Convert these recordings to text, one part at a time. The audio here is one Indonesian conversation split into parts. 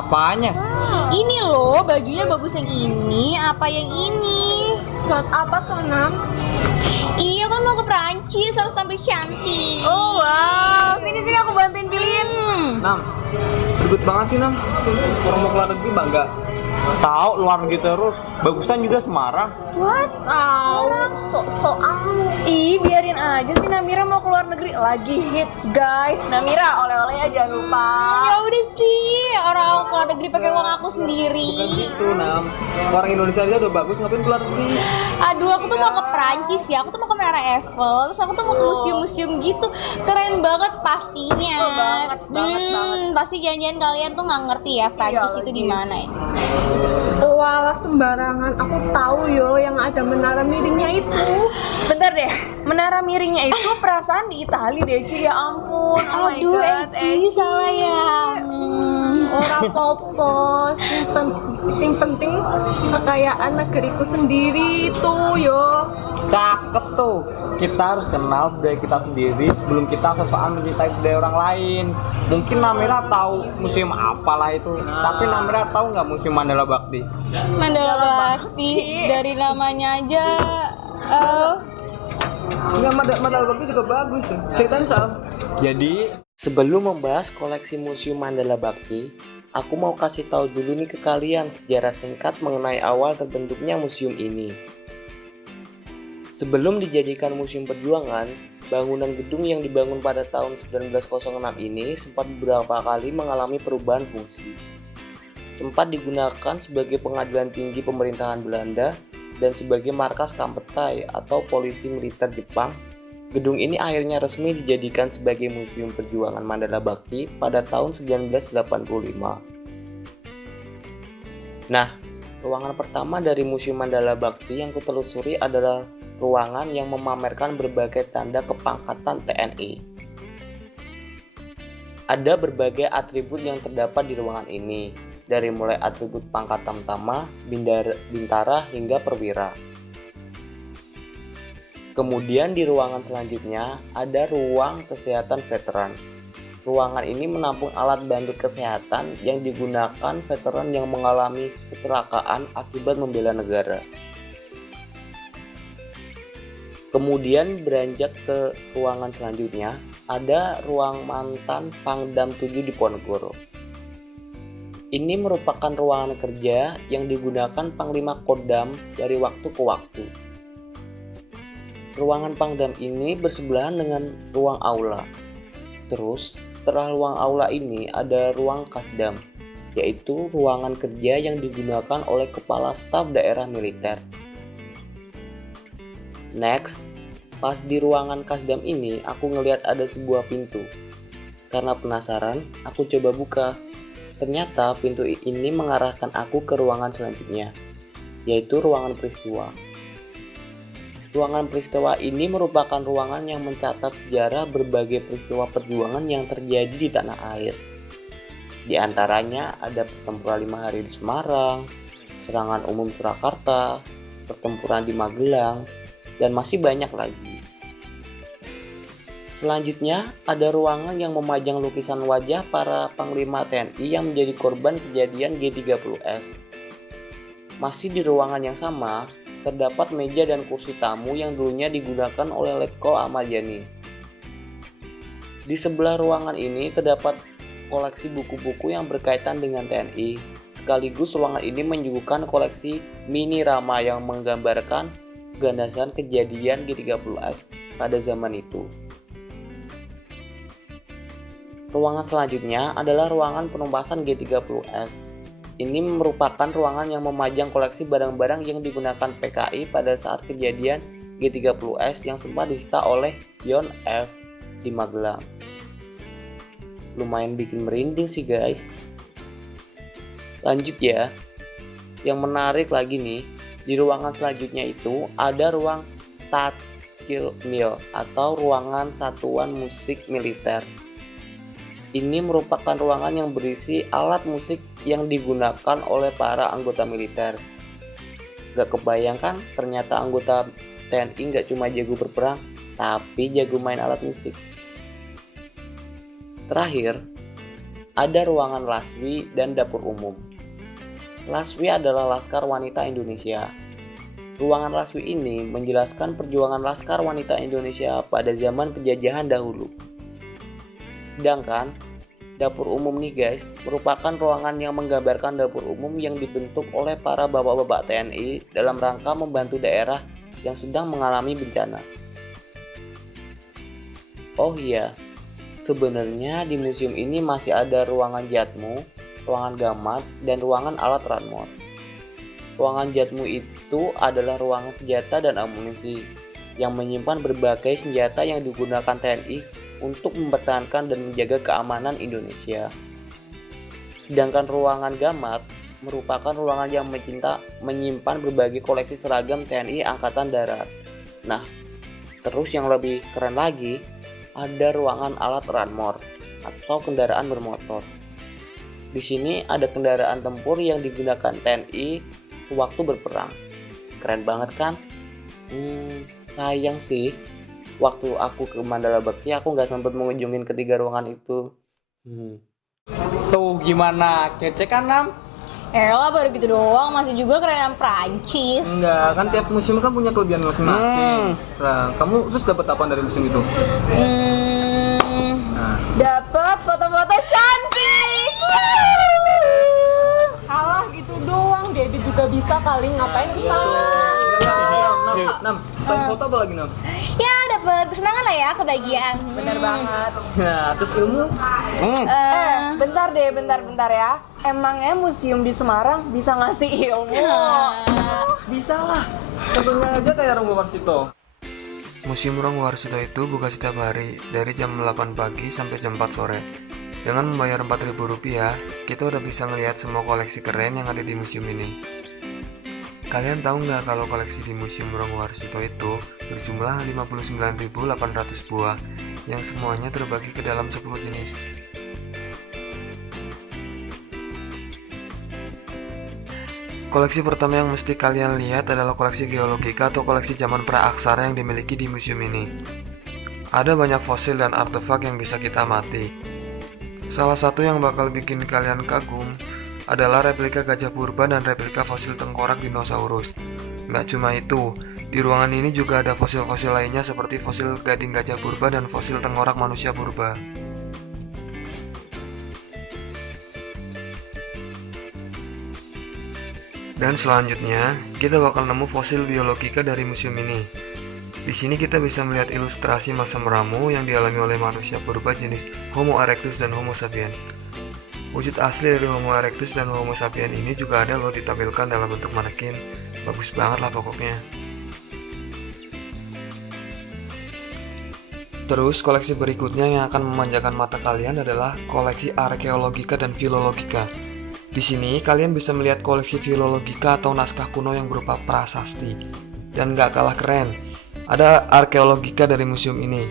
Apanya? Ini loh, bajunya bagus yang ini, apa yang ini? Buat apa tuh, Nam? Iya kan mau ke Perancis, harus tampil cantik. Oh wow, sini aku bantuin pilihin. Nam, ribet banget sih Nam. Orang mau keluar negeri bangga. Tahu luar negeri terus. Bagusan juga Semarang. What? Tahu, sok-sokan. Ih, biarin aja sih Namira mau keluar negeri. Lagi hits guys. Namira, oleh-oleh ya jangan lupa. Ya udah sih, orang keluar negeri pakai uang aku sendiri. Bukan gitu Nam. Orang Indonesia aja udah bagus, ngapain keluar negeri? Aduh, aku tuh mau ke Perancis ya. Aku tuh mau ke Menara Eiffel. Terus aku tuh mau ke museum-museum gitu. Keren banget pastinya. Banget. Pasti jangan-jangan kalian tuh nggak ngerti ya Perancis itu di mana ya. Walah sembarangan, aku tahu yo yang ada menara miringnya itu. Bentar deh, menara miringnya itu perasaan di Italia deh, Ci. Ya ampun. Oh my Aduh, God, Eci, salah ya. Orang popo, sing penting kekayaan negeriku sendiri itu yo. Cakep tuh. Kita harus kenal budaya kita sendiri sebelum kita sosokan mencintai budaya orang lain. Mungkin Namira tahu museum apalah itu, tapi Namira tahu nggak museum Mandala Bakti? Mandala Bakti dari namanya aja. Enggak, Mandala Bakti juga bagus ya. Ceritain soal. Jadi, sebelum membahas koleksi museum Mandala Bakti, aku mau kasih tahu dulu nih ke kalian sejarah singkat mengenai awal terbentuknya museum ini. Sebelum dijadikan museum perjuangan, bangunan gedung yang dibangun pada tahun 1906 ini sempat beberapa kali mengalami perubahan fungsi. Sempat digunakan sebagai pengadilan tinggi pemerintahan Belanda dan sebagai markas Kampetai atau polisi militer Jepang. Gedung ini akhirnya resmi dijadikan sebagai Museum Perjuangan Mandala Bakti pada tahun 1985. Nah, ruangan pertama dari Museum Mandala Bakti yang kutelusuri adalah ruangan yang memamerkan berbagai tanda kepangkatan TNI. Ada berbagai atribut yang terdapat di ruangan ini, dari mulai atribut pangkat tamtama, bintara, hingga perwira. Kemudian di ruangan selanjutnya ada ruang kesehatan veteran. Ruangan ini menampung alat bantu kesehatan yang digunakan veteran yang mengalami kecelakaan akibat membela negara. Kemudian beranjak ke ruangan selanjutnya, ada ruang mantan Pangdam 7 di Ponegoro. Ini merupakan ruangan kerja yang digunakan Panglima Kodam dari waktu ke waktu. Ruangan Pangdam ini bersebelahan dengan ruang aula. Terus, setelah ruang aula ini ada ruang Kasdam, yaitu ruangan kerja yang digunakan oleh Kepala Staf Daerah Militer. Next, pas di ruangan Kasdam ini aku ngelihat ada sebuah pintu. Karena penasaran, aku coba buka. Ternyata pintu ini mengarahkan aku ke ruangan selanjutnya, yaitu ruangan peristiwa. Ruangan peristiwa ini merupakan ruangan yang mencatat sejarah berbagai peristiwa perjuangan yang terjadi di tanah air. Di antaranya ada pertempuran 5 hari di Semarang, serangan umum Surakarta, pertempuran di Magelang, dan masih banyak lagi. Selanjutnya, ada ruangan yang memajang lukisan wajah para panglima TNI yang menjadi korban kejadian G30S. Masih di ruangan yang sama, terdapat meja dan kursi tamu yang dulunya digunakan oleh Letkol Ahmad Yani. Di sebelah ruangan ini terdapat koleksi buku-buku yang berkaitan dengan TNI. Sekaligus ruangan ini menyuguhkan koleksi mini Rama yang menggambarkan gagasan kejadian G30S pada zaman itu. Ruangan selanjutnya adalah ruangan penumpasan G30S. Ini merupakan ruangan yang memajang koleksi barang-barang yang digunakan PKI pada saat kejadian G30S yang sempat disita oleh Yon F. di Magelang. Lumayan bikin merinding sih guys. Lanjut ya. Yang menarik lagi nih, di ruangan selanjutnya itu ada ruang Tatskil Mil atau ruangan satuan musik militer. Ini merupakan ruangan yang berisi alat musik yang digunakan oleh para anggota militer. Gak kebayangkan ternyata anggota TNI gak cuma jago berperang, tapi jago main alat musik. Terakhir, ada ruangan Laswi dan dapur umum. Laswi adalah Laskar Wanita Indonesia. Ruangan Laswi ini menjelaskan perjuangan Laskar Wanita Indonesia pada zaman penjajahan dahulu. Sedangkan dapur umum nih guys, merupakan ruangan yang menggambarkan dapur umum yang dibentuk oleh para bapak-bapak TNI dalam rangka membantu daerah yang sedang mengalami bencana. Oh iya, sebenarnya di museum ini masih ada ruangan Jatmu, ruangan Gamat, dan ruangan alat Ranmor. Ruangan Jatmu itu adalah ruangan senjata dan amunisi yang menyimpan berbagai senjata yang digunakan TNI untuk mempertahankan dan menjaga keamanan Indonesia. Sedangkan ruangan Gamat merupakan ruangan yang menyimpan berbagai koleksi seragam TNI Angkatan Darat. Nah, terus yang lebih keren lagi, ada ruangan alat Ranmor atau kendaraan bermotor. Di sini ada kendaraan tempur yang digunakan TNI sewaktu berperang. Keren banget kan? Sayang sih, waktu aku ke Mandala Bekti aku nggak sempat mengunjungin ketiga ruangan itu. Tuh gimana? Kece kan, Nam? Elah baru gitu doang, masih juga kerenan Prancis. Enggak, kan tiap museum kan punya kelebihan masing-masing. Nah, kamu terus dapat apa dari museum itu? Dapat foto-foto cantik. Alah gitu doang, Dedi juga bisa kali, ngapain kesana? Nam, selain foto apa lagi, Nam? Ya dapat kesenangan lah ya, kebahagiaan. Bener banget. Nah, terus ilmu? Bentar ya. Emangnya museum di Semarang bisa ngasih ilmu? Bisa lah. Contohnya aja kayak Ronggo Warsito. Museum Ronggo Warsito itu buka setiap hari dari jam 8 pagi sampai jam 4 sore. Dengan membayar Rp4.000, kita udah bisa ngelihat semua koleksi keren yang ada di museum ini. Kalian tahu nggak kalau koleksi di Museum Ronggo Warsito itu berjumlah 59.800 buah yang semuanya terbagi ke dalam 10 jenis. Koleksi pertama yang mesti kalian lihat adalah koleksi geologika atau koleksi zaman praaksara yang dimiliki di museum ini. Ada banyak fosil dan artefak yang bisa kita amati. Salah satu yang bakal bikin kalian kagum adalah replika gajah purba dan replika fosil tengkorak dinosaurus. Nggak cuma itu, di ruangan ini juga ada fosil-fosil lainnya seperti fosil gading gajah purba dan fosil tengkorak manusia purba. Dan selanjutnya, kita bakal nemu fosil biologika dari museum ini. Di sini kita bisa melihat ilustrasi masa meramu yang dialami oleh manusia purba jenis Homo erectus dan Homo sapiens. Wujud asli dari Homo erectus dan Homo sapiens ini juga ada loh ditampilkan dalam bentuk manekin. Bagus banget lah pokoknya. Terus koleksi berikutnya yang akan memanjakan mata kalian adalah koleksi arkeologika dan filologika. Di sini kalian bisa melihat koleksi filologika atau naskah kuno yang berupa prasasti. Dan gak kalah keren, ada arkeologika dari museum ini.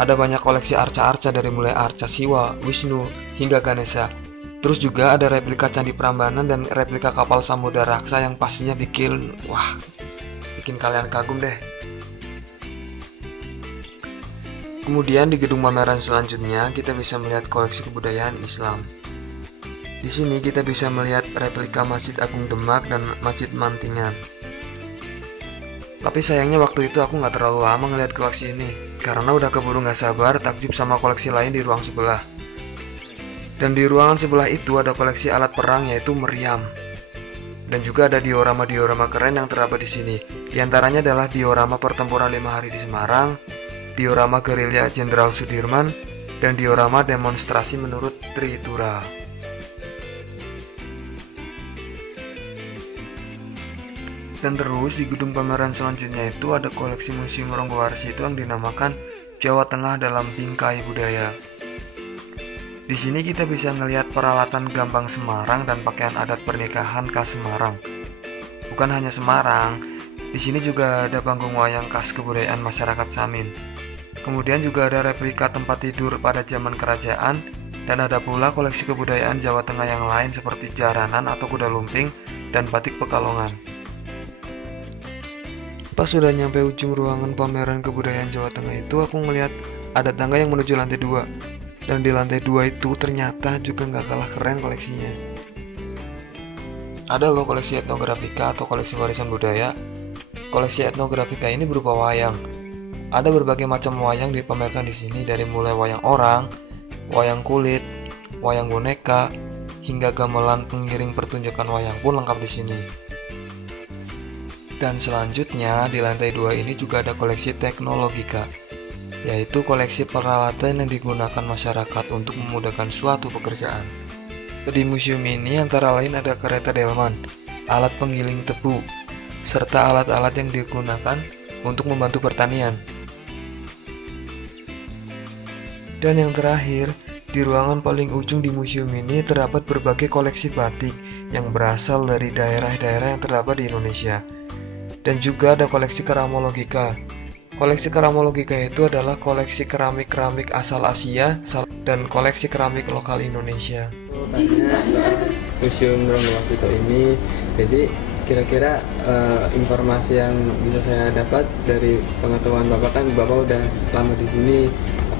Ada banyak koleksi arca-arca dari mulai arca Siwa, Wisnu, hingga Ganesha. Terus juga ada replika Candi Prambanan dan replika kapal Samudra Raksa yang pastinya bikin kalian kagum deh. Kemudian di gedung pameran selanjutnya kita bisa melihat koleksi kebudayaan Islam. Di sini kita bisa melihat replika Masjid Agung Demak dan Masjid Mantingan. Tapi sayangnya waktu itu aku nggak terlalu lama ngeliat koleksi ini, karena udah keburu nggak sabar takjub sama koleksi lain di ruang sebelah. Dan di ruangan sebelah itu ada koleksi alat perang yaitu meriam. Dan juga ada diorama-diorama keren yang terdapat di sini. Di antaranya adalah diorama pertempuran 5 hari di Semarang, diorama gerilya Jenderal Sudirman, dan diorama demonstrasi menurut Tritura. Dan terus di gedung pameran selanjutnya itu ada koleksi Museum Ronggo Warsito yang dinamakan Jawa Tengah dalam Bingkai Budaya. Di sini kita bisa ngelihat peralatan gambang Semarang dan pakaian adat pernikahan khas Semarang. Bukan hanya Semarang, di sini juga ada panggung wayang khas kebudayaan masyarakat Samin. Kemudian juga ada replika tempat tidur pada zaman kerajaan dan ada pula koleksi kebudayaan Jawa Tengah yang lain seperti jaranan atau kuda lumping dan batik Pekalongan. Pas sudah nyampe ujung ruangan pameran kebudayaan Jawa Tengah itu, aku ngelihat ada tangga yang menuju lantai 2. Dan di lantai 2 itu ternyata juga nggak kalah keren koleksinya. Ada loh koleksi etnografika atau koleksi warisan budaya. Koleksi etnografika ini berupa wayang. Ada berbagai macam wayang dipamerkan di sini, dari mulai wayang orang, wayang kulit, wayang boneka, hingga gamelan pengiring pertunjukan wayang pun lengkap di sini. Dan selanjutnya di lantai 2 ini juga ada koleksi teknologika, yaitu koleksi peralatan yang digunakan masyarakat untuk memudahkan suatu pekerjaan. Di museum ini antara lain ada kereta delman, alat penggiling tebu, serta alat-alat yang digunakan untuk membantu pertanian. Dan yang terakhir, di ruangan paling ujung di museum ini terdapat berbagai koleksi batik yang berasal dari daerah-daerah yang terdapat di Indonesia. Dan juga ada koleksi keramologika. Koleksi keramologika itu adalah koleksi keramik-keramik asal Asia dan koleksi keramik lokal Indonesia. Museum Ronggowarsito ini, jadi kira-kira informasi yang bisa saya dapat dari pengetahuan Bapak, kan Bapak udah lama di sini,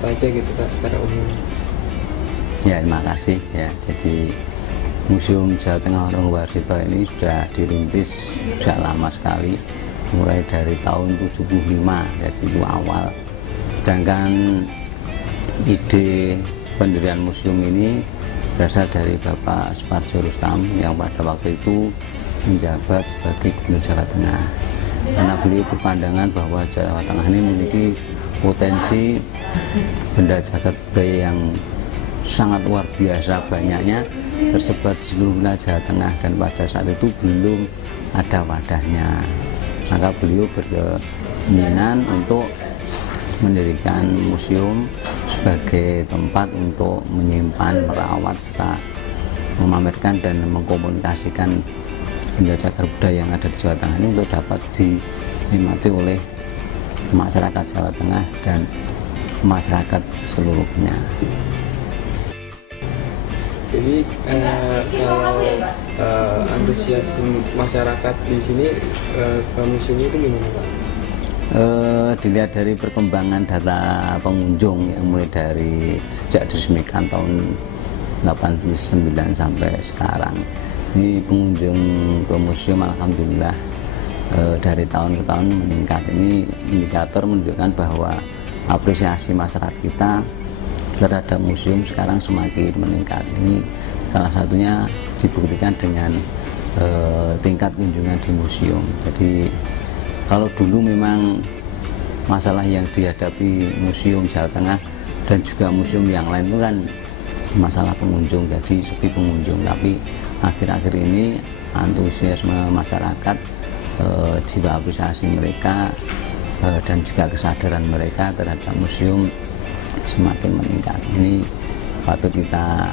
apa aja gitu Kak secara umum? Ya, terima kasih ya. Jadi Museum Jawa Tengah Ronggowarsito ini sudah dirintis sejak lama sekali, mulai dari tahun 75, jadi itu awal. Sedangkan ide pendirian museum ini berasal dari Bapak Suparjo Rustam yang pada waktu itu menjabat sebagai Gubernur Jawa Tengah, karena beliau berpandangan bahwa Jawa Tengah ini memiliki potensi benda cagar budaya yang sangat luar biasa banyaknya, tersebar di seluruh wilayah Jawa Tengah, dan pada saat itu belum ada wadahnya. Maka beliau berkeinginan untuk mendirikan museum sebagai tempat untuk menyimpan, merawat, serta memamerkan dan mengkomunikasikan benda cagar budaya yang ada di Jawa Tengah ini untuk dapat dinikmati oleh masyarakat Jawa Tengah dan masyarakat seluruhnya. Jadi kalau antusias masyarakat di sini ke museum itu gimana Pak? Dilihat dari perkembangan data pengunjung yang mulai dari sejak diresmikan tahun 89 sampai sekarang, ini pengunjung ke museum alhamdulillah dari tahun ke tahun meningkat. Ini indikator menunjukkan bahwa apresiasi masyarakat kita terhadap museum sekarang semakin meningkat. Ini salah satunya dibuktikan dengan tingkat kunjungan di museum. Jadi kalau dulu memang masalah yang dihadapi Museum Jawa Tengah dan juga museum yang lain itu kan masalah pengunjung, jadi sepi pengunjung. Tapi akhir-akhir ini antusiasme masyarakat, jiwa apresiasi mereka dan juga kesadaran mereka terhadap museum semakin meningkat. Ini patut kita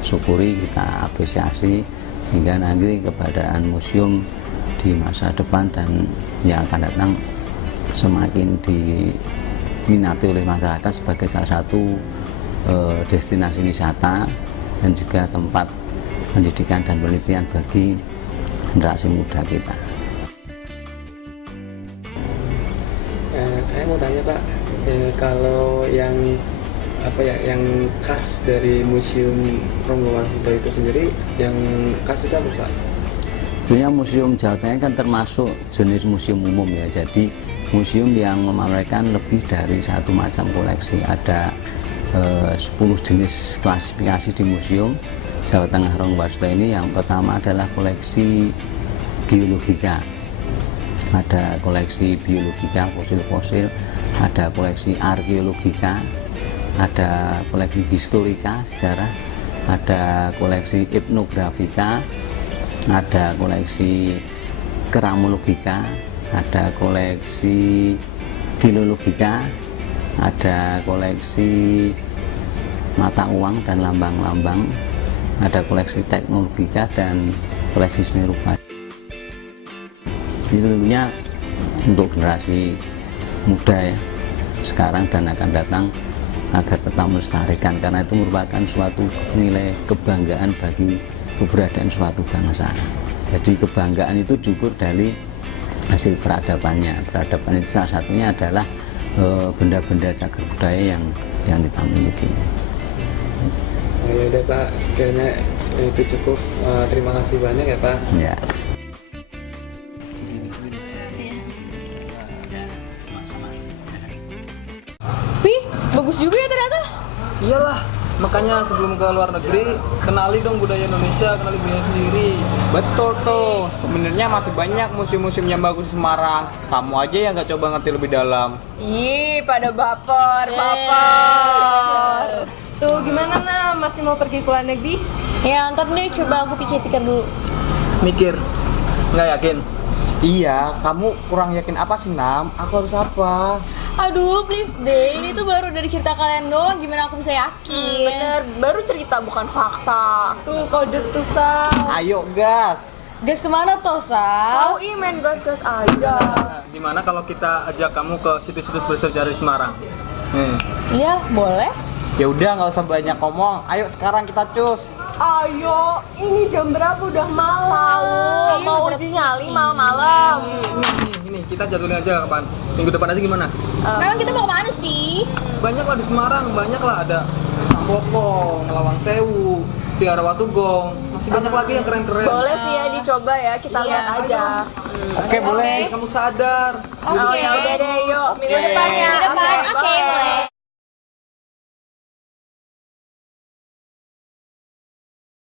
syukuri, kita apresiasi, sehingga nanti keberadaan museum di masa depan dan yang akan datang semakin diminati oleh masyarakat sebagai salah satu destinasi wisata dan juga tempat pendidikan dan penelitian bagi generasi muda kita. Saya mau tanya Pak, kalau yang yang khas dari Museum Ronggowarsito itu sendiri, yang khas itu apa Pak? Sebenarnya Museum Jawa Tengah kan termasuk jenis museum umum ya, jadi museum yang memamerkan lebih dari satu macam koleksi. Ada 10 jenis klasifikasi di Museum Jawa Tengah Ronggowarsito ini. Yang pertama adalah koleksi geologika. Ada koleksi biologika, fosil-fosil, ada koleksi arkeologika, ada koleksi historika, sejarah, ada koleksi etnografika, ada koleksi keramologika, ada koleksi filologika, ada koleksi mata uang dan lambang-lambang, ada koleksi teknologika dan koleksi seni rupa. Itu tentunya untuk generasi muda ya, sekarang dan akan datang, agar tetap melestarikan, karena itu merupakan suatu nilai kebanggaan bagi keberadaan suatu bangsa. Jadi kebanggaan itu diukur dari hasil peradabannya. Peradaban itu salah satunya adalah benda-benda cagar budaya yang kita miliki. Oh, ya udah Pak, sekiranya itu cukup. Terima kasih banyak ya Pak. Ya. Wih, bagus juga ya ternyata. Iyalah, makanya sebelum ke luar negeri, kenali dong budaya Indonesia, kenali budaya sendiri. Betul tuh. Sebenarnya masih banyak museum-museum yang bagus di Semarang. Kamu aja yang nggak coba ngerti lebih dalam. Ih, pada baper. Tuh gimana Nam, masih mau pergi ke luar negeri? Ya, ntar deh coba aku pikir-pikir dulu. Mikir, nggak yakin? Iya, kamu kurang yakin apa sih, Nam? Aku harus apa? Aduh, please deh. Ini tuh baru dari cerita kalian doang. Gimana aku bisa yakin? Bener, baru cerita bukan fakta. Tuh kode tuh Sal. Ayo, gas. Gas kemana toh, Sal? Tahu main gas-gas aja. Nah, gimana kalau kita ajak kamu ke situs-situs bersejarah di Semarang? Iya, boleh. Ya udah, nggak usah banyak ngomong. Ayo sekarang kita cus. Ayo, ini jam berapa udah malam? Mau uji nyali malam-malam. Ini kita jadulin aja kapan? Minggu depan aja gimana? Memang kita mau kemana sih? Banyak lah di Semarang, banyak lah ada Sampokong, Lawang Sewu, Tiara Watugong, masih banyak lagi yang keren-keren. Boleh sih ya dicoba ya, kita lihat aja. Oke, boleh. Kamu sadar. Oke, udah deh, yuk. Minggu depan ya. Minggu depan, oke, boleh.